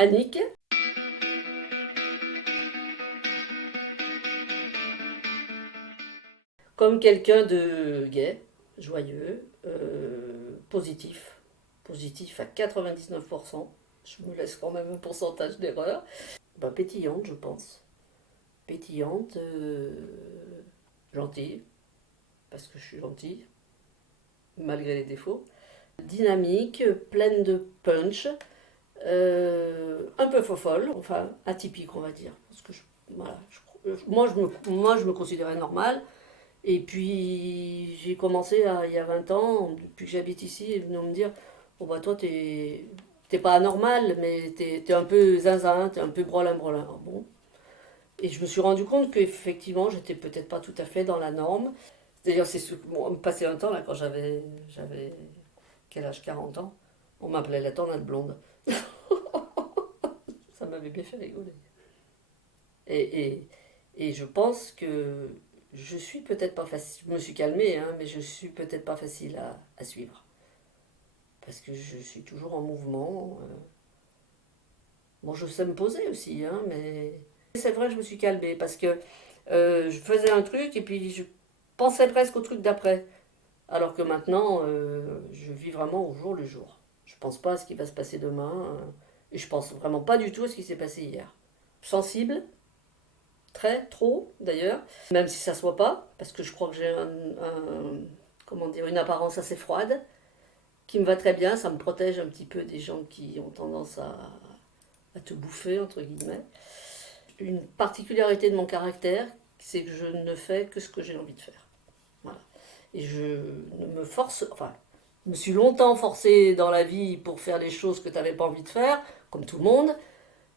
Annick, comme quelqu'un de gai, joyeux, positif, positif à 99%. Je me laisse quand même un pourcentage d'erreur. Ben, pétillante, je pense. Pétillante, gentille, parce que je suis gentille, malgré les défauts. Dynamique, pleine de punch, un peu fofolle, enfin atypique on va dire. Parce que voilà, moi je me considérais normale. Et puis j'ai commencé il y a 20 ans, depuis que j'habite ici, ils venaient me dire, oh bah toi t'es pas anormal, mais t'es un peu zinzin, t'es un peu brolin. Ah bon. Et je me suis rendu compte qu'effectivement j'étais peut-être pas tout à fait dans la norme. D'ailleurs c'est bon, passé un temps là quand j'avais quel âge, 40 ans, on m'appelait la tornade blonde. Ça m'avait bien fait rigoler. Et, et, et je pense que je suis peut-être pas facile. Je me suis calmée, hein, mais je suis peut-être pas facile à suivre. Parce que je suis toujours en mouvement. Bon, je sais me poser aussi, hein, mais c'est vrai que je me suis calmée parce que je faisais un truc et puis je pensais presque au truc d'après. Alors que maintenant, je vis vraiment au jour le jour. Je pense pas à ce qui va se passer demain et je pense vraiment pas du tout à ce qui s'est passé hier. Sensible, très, trop d'ailleurs, même si ça se voit pas, parce que je crois que j'ai comment dire, une apparence assez froide, qui me va très bien, ça me protège un petit peu des gens qui ont tendance à te bouffer, entre guillemets. Une particularité de mon caractère, c'est que je ne fais que ce que j'ai envie de faire. Voilà. Et je ne me force, enfin, je me suis longtemps forcée dans la vie pour faire les choses que tu n'avais pas envie de faire, comme tout le monde,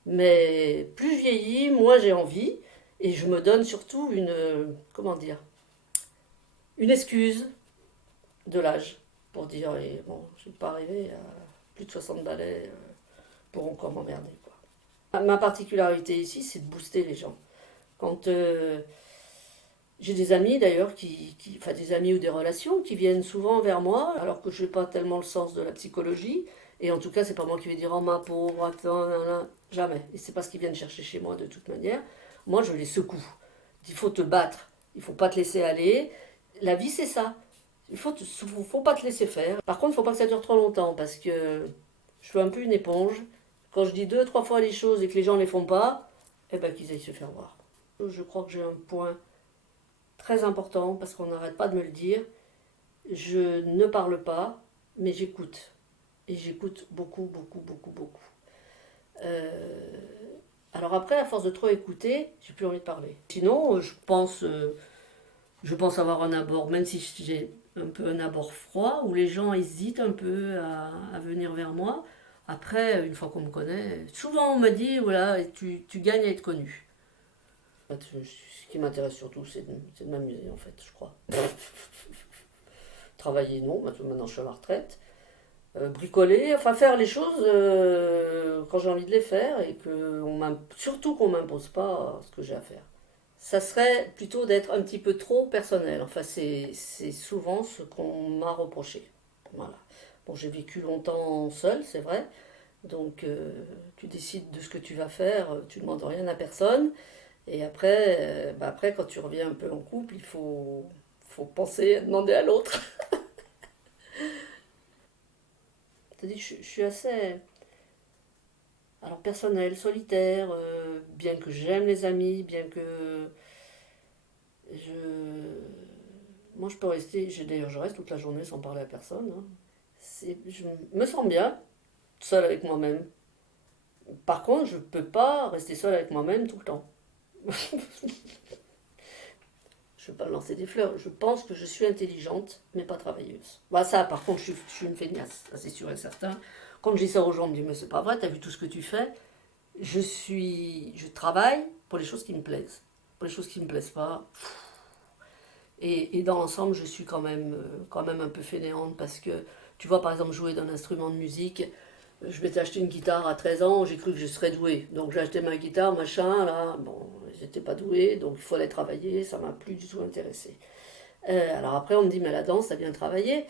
mais plus je vieillis, moins j'ai envie, et je me donne surtout comment dire, une excuse de l'âge pour dire, et bon, je ne vais pas arriver à plus de 60 balais pour encore m'emmerder, quoi. Ma particularité ici, c'est de booster les gens. Quand j'ai des amis d'ailleurs, enfin des amis ou des relations qui viennent souvent vers moi, alors que je n'ai pas tellement le sens de la psychologie, et en tout cas, c'est pas moi qui vais dire, oh ma pauvre, attends, nan, nan. Jamais. Et c'est pas ce qu'ils viennent chercher chez moi de toute manière. Moi, je les secoue. Il faut te battre, il faut pas te laisser aller. La vie, c'est ça. Faut pas te laisser faire. Par contre, il faut pas que ça dure trop longtemps parce que je suis un peu une éponge. Quand je dis deux, trois fois les choses et que les gens ne les font pas, eh ben qu'ils aillent se faire voir. Je crois que j'ai un point très important parce qu'on n'arrête pas de me le dire. Je ne parle pas, mais j'écoute. Et j'écoute beaucoup. Euh, alors après, à force de trop écouter, j'ai plus envie de parler. Sinon, je pense avoir un abord, même si j'ai un peu un abord froid, où les gens hésitent un peu à venir vers moi. Après, une fois qu'on me connaît, souvent on me dit, voilà, tu gagnes à être connu. En fait, ce qui m'intéresse surtout, c'est de m'amuser, en fait, je crois. Travailler, non, maintenant je suis à la retraite. Bricoler, enfin faire les choses quand j'ai envie de les faire et surtout qu'on m'impose pas ce que j'ai à faire. Ça serait plutôt d'être un petit peu trop personnel. Enfin, c'est souvent ce qu'on m'a reproché. Voilà. Bon, j'ai vécu longtemps seul, c'est vrai. Donc, tu décides de ce que tu vas faire, tu ne demandes rien à personne. Et après, après, quand tu reviens un peu en couple, faut penser à demander à l'autre. C'est-à-dire, je suis assez, alors personnel, solitaire, bien que j'aime les amis, bien que je, moi je peux rester, d'ailleurs je reste toute la journée sans parler à personne, hein. Je me sens bien seule avec moi-même. Par contre, je ne peux pas rester seule avec moi-même tout le temps. Je ne veux pas lancer des fleurs. Je pense que je suis intelligente, mais pas travailleuse. Bah ça, par contre, je suis une feignasse, ça c'est sûr et certain. Quand je dis ça aux gens, on me dit, mais c'est pas vrai, t'as vu tout ce que tu fais. Je travaille pour les choses qui me plaisent. Pour les choses qui me plaisent pas. Et dans l'ensemble, je suis quand même un peu fainéante parce que, tu vois, par exemple, jouer d'un instrument de musique, je m'étais acheté une guitare à 13 ans, j'ai cru que je serais douée. Donc j'ai acheté ma guitare, machin, là, bon, j'étais pas douée, donc il faut aller travailler, ça m'a plus du tout intéressé. Alors après, on me dit, mais la danse, ça vient travailler.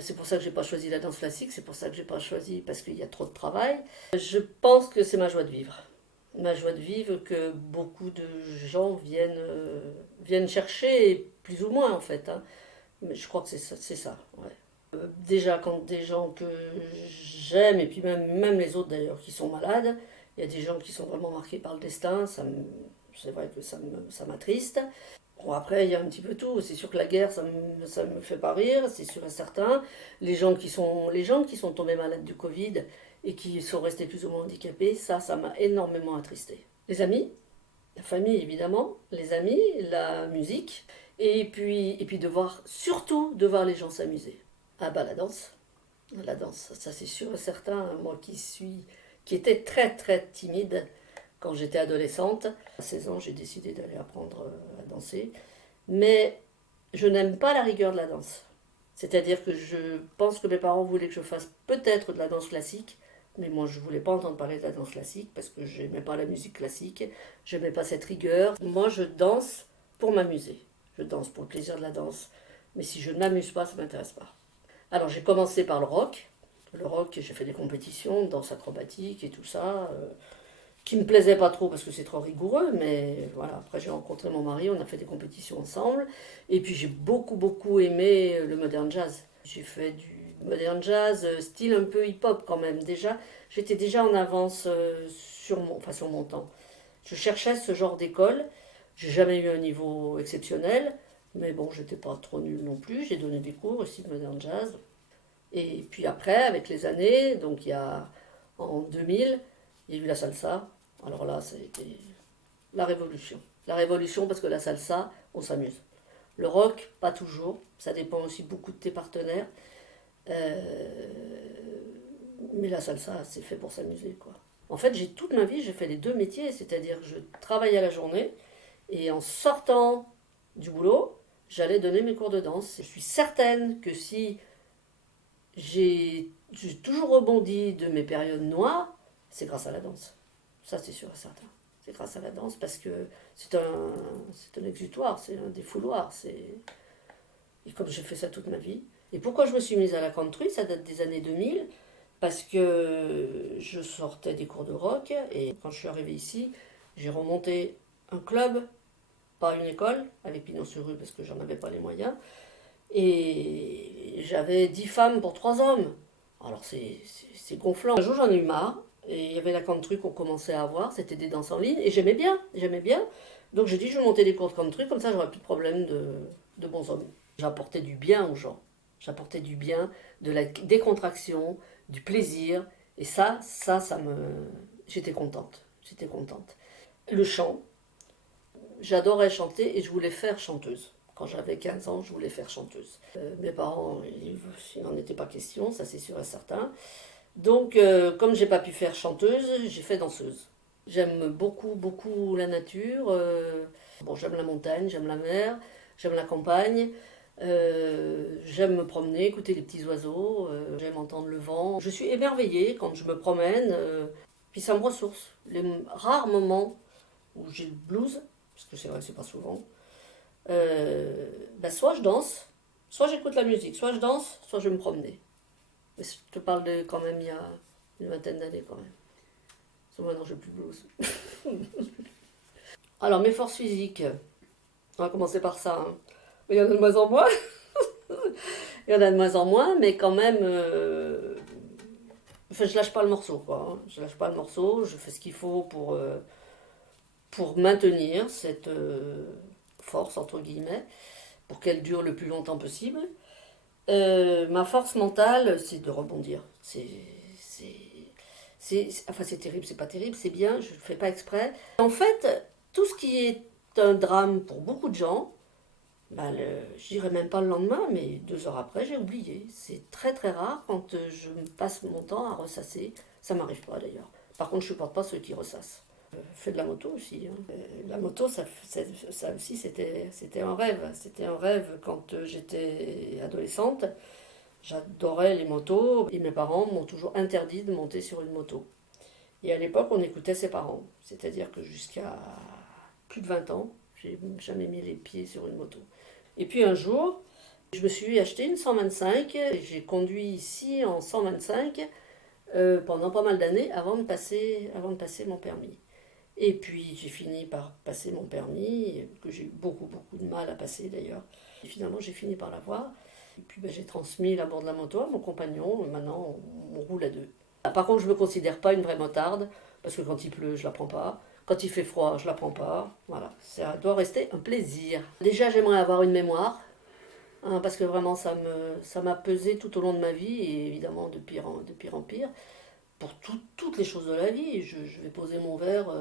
C'est pour ça que j'ai pas choisi la danse classique, c'est pour ça que j'ai pas choisi parce qu'il y a trop de travail. Je pense que c'est ma joie de vivre. Ma joie de vivre que beaucoup de gens viennent chercher, plus ou moins en fait, hein. Mais je crois que c'est ça, ouais. Déjà, quand des gens que j'aime, et puis même les autres d'ailleurs qui sont malades, il y a des gens qui sont vraiment marqués par le destin, c'est vrai que ça m'attriste. Bon, après, il y a un petit peu tout. C'est sûr que la guerre, ça me fait pas rire, c'est sûr et certain. Les gens qui sont tombés malades du Covid et qui sont restés plus ou moins handicapés, ça m'a énormément attristé. Les amis, la famille évidemment, les amis, la musique, et puis surtout de voir les gens s'amuser. Ah bah la danse, ça c'est sûr et certain. Moi qui était très très timide quand j'étais adolescente, à 16 ans j'ai décidé d'aller apprendre à danser. Mais je n'aime pas la rigueur de la danse. C'est-à-dire que je pense que mes parents voulaient que je fasse peut-être de la danse classique, mais moi je voulais pas entendre parler de la danse classique parce que j'aimais pas la musique classique, j'aimais pas cette rigueur. Moi je danse pour m'amuser, je danse pour le plaisir de la danse, mais si je ne m'amuse pas, ça m'intéresse pas. Alors j'ai commencé par le rock. Le rock, j'ai fait des compétitions, danse acrobatique et tout ça, qui me plaisait pas trop parce que c'est trop rigoureux, mais voilà, après j'ai rencontré mon mari, on a fait des compétitions ensemble, et puis j'ai beaucoup aimé le modern jazz. J'ai fait du modern jazz, style un peu hip-hop quand même, déjà, j'étais déjà en avance sur mon temps. Je cherchais ce genre d'école, j'ai jamais eu un niveau exceptionnel, mais bon, j'étais pas trop nulle non plus, j'ai donné des cours aussi de modern jazz, et puis après, avec les années, donc il y a en 2000, il y a eu la salsa. Alors là, ça a été la révolution. La révolution parce que la salsa, on s'amuse. Le rock, pas toujours. Ça dépend aussi beaucoup de tes partenaires. Euh, mais la salsa, c'est fait pour s'amuser, quoi. En fait, j'ai toute ma vie, j'ai fait les deux métiers, c'est-à-dire que je travaillais à la journée et en sortant du boulot, j'allais donner mes cours de danse. Je suis certaine que si j'ai toujours rebondi de mes périodes noires, c'est grâce à la danse. Ça, c'est sûr et certain. C'est grâce à la danse parce que c'est un exutoire, c'est un défouloir. Et comme j'ai fait ça toute ma vie. Et pourquoi je me suis mise à la country, ça date des années 2000, parce que je sortais des cours de rock et quand je suis arrivée ici, j'ai remonté un club, pas une école, avec pignon sur rue parce que j'en avais pas les moyens. Et j'avais 10 femmes pour 3 hommes. Alors c'est gonflant. Un jour j'en ai eu marre. Et il y avait la country qu'on commençait à avoir. C'était des danses en ligne. Et j'aimais bien. J'aimais bien. Donc j'ai dit je vais monter des cours de country. Comme ça j'aurai plus de problème de bons hommes. J'apportais du bien aux gens. J'apportais du bien, de la décontraction, du plaisir. Et ça me... J'étais contente. J'étais contente. Le chant. J'adorais chanter et je voulais faire chanteuse. Quand j'avais 15 ans, je voulais faire chanteuse. Mes parents, il n'en était pas question, ça c'est sûr et certain. Donc, comme j'ai pas pu faire chanteuse, j'ai fait danseuse. J'aime beaucoup la nature. Bon, j'aime la montagne, j'aime la mer, j'aime la campagne. J'aime me promener, écouter les petits oiseaux. J'aime entendre le vent. Je suis émerveillée quand je me promène. Puis ça me ressource. Les rares moments où j'ai le blues, parce que c'est vrai que c'est pas souvent, ben soit je danse, soit j'écoute la musique, soit je danse, soit je vais me promener. Mais je te parle de quand même il y a une vingtaine d'années quand même. Parce que maintenant j'ai plus de blues. Alors mes forces physiques, on va commencer par ça, hein. Il y en a de moins en moins. Il y en a de moins en moins, mais quand même, enfin je lâche pas le morceau quoi, hein. Je lâche pas le morceau, je fais ce qu'il faut pour maintenir cette force entre guillemets, pour qu'elle dure le plus longtemps possible. Ma force mentale, c'est de rebondir. Enfin, c'est terrible, c'est pas terrible, c'est bien, je ne fais pas exprès. En fait, tout ce qui est un drame pour beaucoup de gens, bah, je dirais même pas le lendemain, mais 2 heures après, j'ai oublié. C'est très rare quand je me passe mon temps à ressasser. Ça m'arrive pas d'ailleurs. Par contre, je supporte pas ceux qui ressassent. Je fais de la moto aussi, hein. La moto, ça aussi, c'était un rêve. C'était un rêve quand j'étais adolescente. J'adorais les motos et mes parents m'ont toujours interdit de monter sur une moto. Et à l'époque, on écoutait ses parents. C'est-à-dire que jusqu'à plus de 20 ans, j'ai jamais mis les pieds sur une moto. Et puis un jour, Je me suis acheté une 125, j'ai conduit ici en 125 pendant pas mal d'années avant de passer mon permis. Et puis j'ai fini par passer mon permis, que j'ai eu beaucoup de mal à passer d'ailleurs. Et finalement j'ai fini par l'avoir. Et puis ben, j'ai transmis la bord de la moto à mon compagnon, maintenant on roule à deux. Par contre je ne me considère pas une vraie motarde, parce que quand il pleut je la prends pas, quand il fait froid je la prends pas. Voilà, ça doit rester un plaisir. Déjà j'aimerais avoir une mémoire, hein, parce que vraiment ça m'a pesé tout au long de ma vie, et évidemment de pire en pire, pour toutes les choses de la vie. Je vais poser mon verre.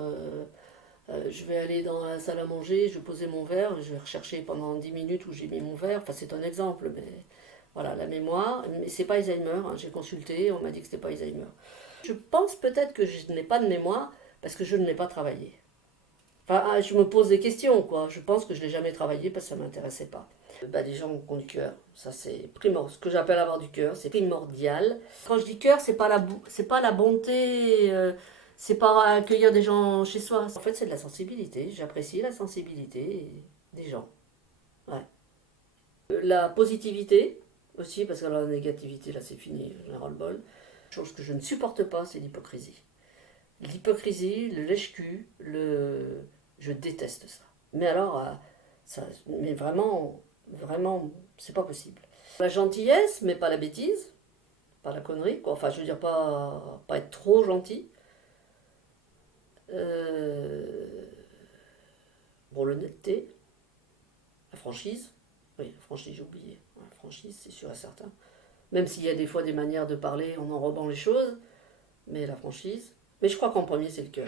Je vais aller dans la salle à manger, je vais poser mon verre, je vais rechercher pendant 10 minutes où j'ai mis mon verre. Enfin, c'est un exemple, mais voilà, la mémoire. Mais c'est pas Alzheimer, hein. J'ai consulté, on m'a dit que c'était pas Alzheimer. Je pense peut-être que je n'ai pas de mémoire parce que je ne l'ai pas travaillé. Enfin, je me pose des questions, quoi. Je pense que je l'ai jamais travaillé parce que ça m'intéressait pas. Bah, des gens qui ont du cœur, ça c'est primordial. Ce que j'appelle avoir du cœur, c'est primordial. Quand je dis cœur, c'est pas la bonté, c'est pas accueillir des gens chez soi. En fait, c'est de la sensibilité. J'apprécie la sensibilité des gens. Ouais. La positivité aussi, parce que la négativité, là c'est fini, j'en ai ras-le-bol. Chose que je ne supporte pas, c'est l'hypocrisie. L'hypocrisie, le lèche-cul, je déteste ça. Mais alors, mais vraiment, c'est pas possible. La gentillesse, mais pas la bêtise, pas la connerie, quoi. Enfin, je veux dire, pas être trop gentil. Euh, bon, l'honnêteté, la franchise. Oui, la franchise, j'ai oublié. La franchise, c'est sûr et certain. Même s'il y a des fois des manières de parler en enrobant les choses, mais la franchise. Mais je crois qu'en premier, c'est le cœur.